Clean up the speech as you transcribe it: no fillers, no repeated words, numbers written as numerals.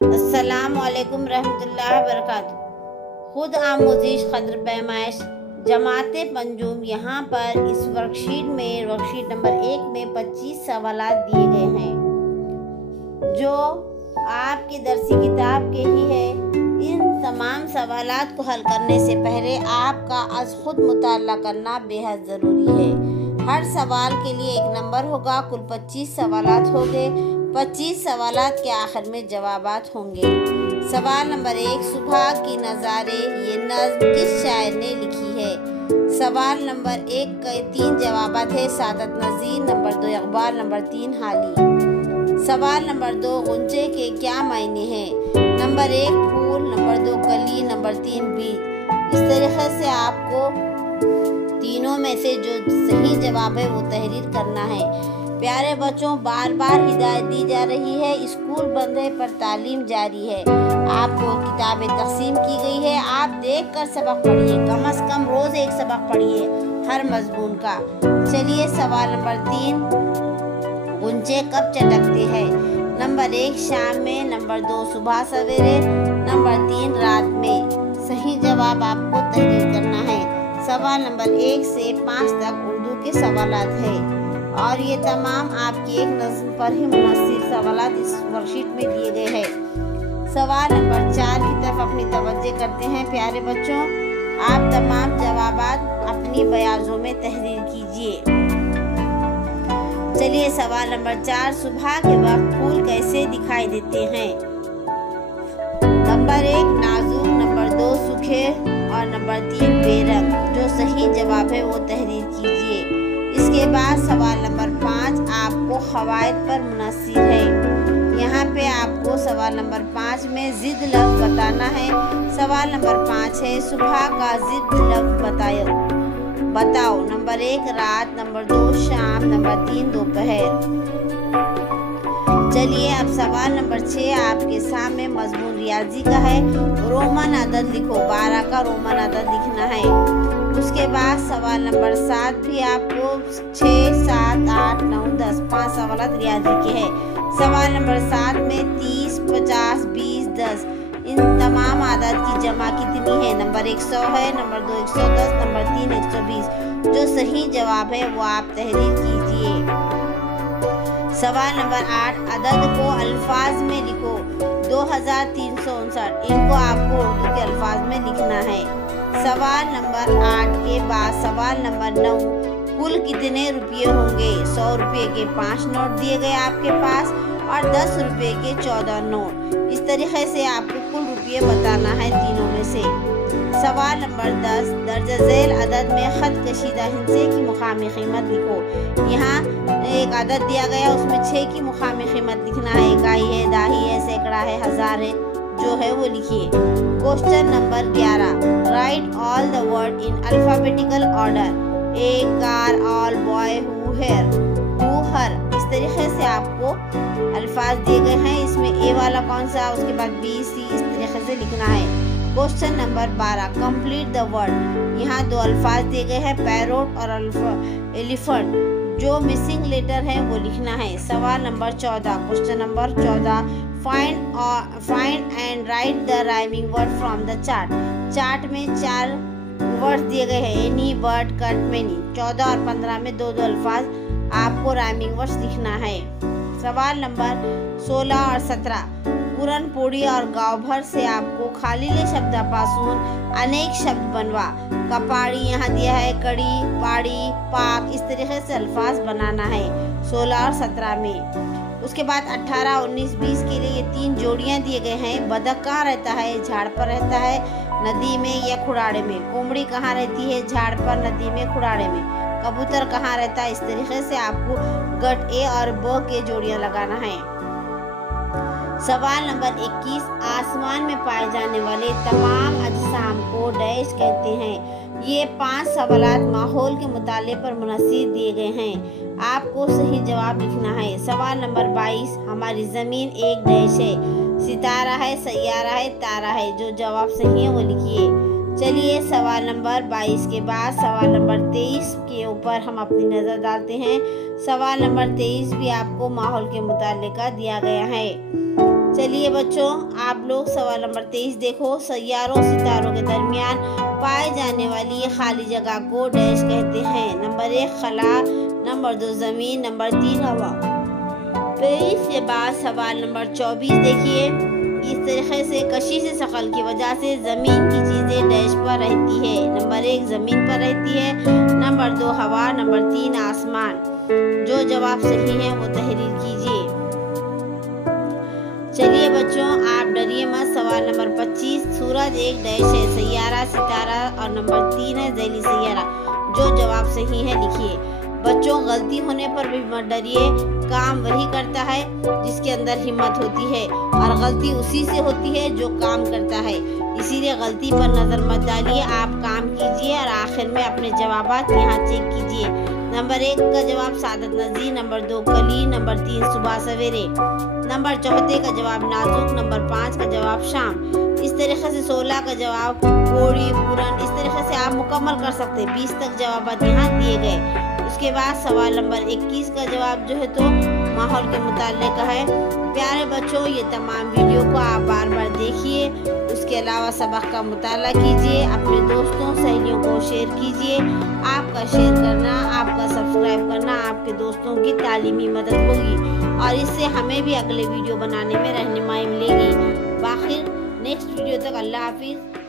अस्सलामुअलैकुम रहमतुल्लाहि वबरकातुहू। खुद आमोजिश खद्र पैमाइश जमात पंजूम। यहाँ पर इस वर्कशीट नंबर 1 में 25 सवालात दिए गए हैं जो आपकी दरसी किताब के ही है। इन तमाम सवालात को हल करने से पहले आपका आज खुद मुताला करना बेहद ज़रूरी है। हर सवाल के लिए एक नंबर होगा। कुल 25 सवालात होंगे। 25 सवालात के आखिर में जवाबात होंगे। सवाल नंबर 1, सुबह की नज़ारे, ये नज़्म किस शायर ने लिखी है? सवाल नंबर 1 के 3 जवाबात है। सादत नज़ीर। नंबर 2 इकबाल। नंबर 3 हाली। सवाल नंबर 2, गुंजे के क्या मायने हैं? नंबर 1 फूल। नंबर 2 कली। नंबर 3 बीज। इस तरीके से आपको तीनों में से जो सही जवाब है वो तहरीर करना है। प्यारे बच्चों, बार बार हिदायत दी जा रही है, स्कूल बंद है पर तालीम जारी है। आपको किताबें तकसीम की गई है, आप देखकर सबक पढ़िए। कम से कम रोज एक सबक पढ़िए हर मजमून का। चलिए सवाल नंबर 3, गुंजे कब चटकते हैं? नंबर 1 शाम में। नंबर 2 सुबह सवेरे। नंबर 3 रात में। सही जवाब आपको तहरीर करना है। सवाल नंबर 1 से 5 तक उर्दू के सवालात है और ये तमाम आपकी एक नज़्म पर ही मुनस्सिर सवालात इस वर्कशीट में दिए गए हैं। सवाल नंबर 4 की तरफ अपनी तवज्जो करते हैं। प्यारे बच्चों, आप तमाम जवाबात अपनी बयाजों में तहरीर कीजिए। चलिए सवाल नंबर 4, सुबह के वक्त फूल कैसे दिखाई देते हैं? नंबर 1 नाजुक। नंबर 2 सूखे और नंबर 3 बेरंग। जो सही जवाब है वो तहरीर कीजिए। इसके बाद सवाल नंबर 5 आपको ख़वाइद पर मुनस्सिर है। यहाँ पे आपको सवाल नंबर 5 में ज़िद लफ्ज़ बताना है। सवाल नंबर 5 है, सुबह का ज़िद लफ्ज़ बताओ। नंबर 1 रात। नंबर 2 शाम। नंबर 3 दोपहर। चलिए अब सवाल नंबर 6 आपके सामने मजमून रियाजी का है। रोमन अदद लिखो। 12 का रोमन अदद लिखना है। उसके बाद सवाल नंबर 7 भी आपको 6, 7, 8, 9, 10 5 सवालात रियाजी के हैं। सवाल नंबर 7 में 30, 50, 20, 10 इन तमाम आदत की जमा कितनी है? नंबर 1 100 है। नंबर 2 110। नंबर 3 120। जो सही जवाब है वो आप तहरीर कीजिए। सवाल नंबर 8, अदद को अल्फाज में लिखो। 2359। इनको आपको उर्दू के अल्फाज में लिखना है। सवाल नंबर 8 के बाद सवाल नंबर 9, कुल कितने रुपये होंगे? 100 रुपये के 5 नोट दिए गए आपके पास और 10 रुपये के 14 नोट। इस तरीके से आपको कुल रुपये बताना है तीनों में से। सवाल नंबर 10, दर्ज झेल अदद में खत कशीदा हिंसे की मुकामी कीमत लिखो। यहाँ एक अदद दिया गया, उसमें 6 की मुकामी कीमत लिखना है। इकाई है, दाही है, सैकड़ा है, हजार है, जो है वो लिखिए। Question number 11, write all the word in alphabetical order. A car, all, boy, who, hair, who, her. इस तरीके से आपको अल्फाज दिए गए हैं। इसमें ए वाला कौन सा, उसके बाद बी, सी, इस तरीके से लिखना है। Question number 12, complete the word. यहाँ 2 अल्फाज दिए गए हैं, पैरोट और एलिफेंट। जो मिसिंग लेटर है वो लिखना है। सवाल number 14, question number 14, find and right the rhyming word from the chart. Chart में 4 वर्ड दिए गए हैं, एनी, बट, कट, मेनी। 14 और 15 में 2 अल्फाज आपको राइमिंग वर्ड्स लिखना है। सवाल नंबर 16 और 17, पुरन पोड़ी और गाँव भर से आपको खालीले शब्दापासून अनेक शब्द बनवा। कपाड़ी यहाँ दिया है, कड़ी, पाड़ी, पाक। इस तरीके से अल्फाज बनाना है 16 और 17 में। उसके बाद 18, 19, 20 के लिए ये 3 जोड़ियाँ दिए गए हैं। बदक कहाँ रहता है? झाड़ पर रहता है, नदी में या खुड़ाड़े में। कोमड़ी कहाँ रहती है? झाड़ पर, नदी में, खुड़ाड़े में। कबूतर कहाँ रहता है? इस तरीके से आपको गट ए और ब के जोड़ियाँ लगाना है। सवाल नंबर 21, आसमान में पाए जाने वाले तमाम अजसाम को डैश कहते हैं। ये 5 सवालात माहौल के मुताले पर मुनस्सिर दिए गए हैं। आपको सही जवाब लिखना है। सवाल नंबर 22, हमारी ज़मीन एक डैश है। सितारा है, सैयारा है, तारा है। जो जवाब सही है वो लिखिए। चलिए सवाल नंबर 22 के बाद सवाल नंबर 23 के ऊपर हम अपनी नज़र डालते हैं। सवाल नंबर 23 भी आपको माहौल के मुताले का दिया गया है। चलिए बच्चों, आप लोग सवाल नंबर 23 देखो। सैयारों सितारों के दरमियान पाए जाने वाली खाली जगह को डैश कहते हैं। नंबर 1 खला, नंबर 2 जमीन, नंबर 3 हवा। 23 के बाद सवाल नंबर 24 देखिए। इस तरीके से कशिश शकल की वजह से जमीन की चीजें डैश पर रहती है। नंबर 1 जमीन पर रहती है, नंबर 2 हवा, नंबर 3 आसमान। जो जवाब सही है वो तहरीर कीजिए। चलिए बच्चों, आप डरिए मत। सवाल नंबर 25, सूरज एक डैश है, सैयारा सितारा और नंबर 3 है जैली सैयारा। जो जवाब सही है लिखिए। बच्चों, गलती होने पर भी मत डरिए। काम वही करता है जिसके अंदर हिम्मत होती है, और गलती उसी से होती है जो काम करता है। इसीलिए गलती पर नजर मत डालिए, आप काम कीजिए और आखिर में अपने जवाबात यहाँ चेक कीजिए। नंबर 1 का जवाब सादत नज़ीर, नंबर 2 कली, नंबर 3 सुबह सवेरे, नंबर 4 का जवाब नाजुक, नंबर 5 का जवाब शाम। इस तरीके से 16 का जवाब कोड़ी पूरन। इस तरीके से आप मुकम्मल कर सकते हैं। 20 तक जवाब यहाँ दिए गए। उसके बाद सवाल नंबर 21 का जवाब जो है तो माहौल के मुताल्लिक़ है। प्यारे बच्चों, ये तमाम वीडियो को आप बार बार देखिए। उसके अलावा सबक का मुताला कीजिए, अपने दोस्तों सहेलियों को शेयर कीजिए। आपका शेयर करना, आपका सब्सक्राइब करना आपके दोस्तों की तालीमी मदद होगी, और इससे हमें भी अगले वीडियो बनाने में रहनुमाई मिलेगी। बाकी नेक्स्ट वीडियो तक अल्लाह हाफिज़।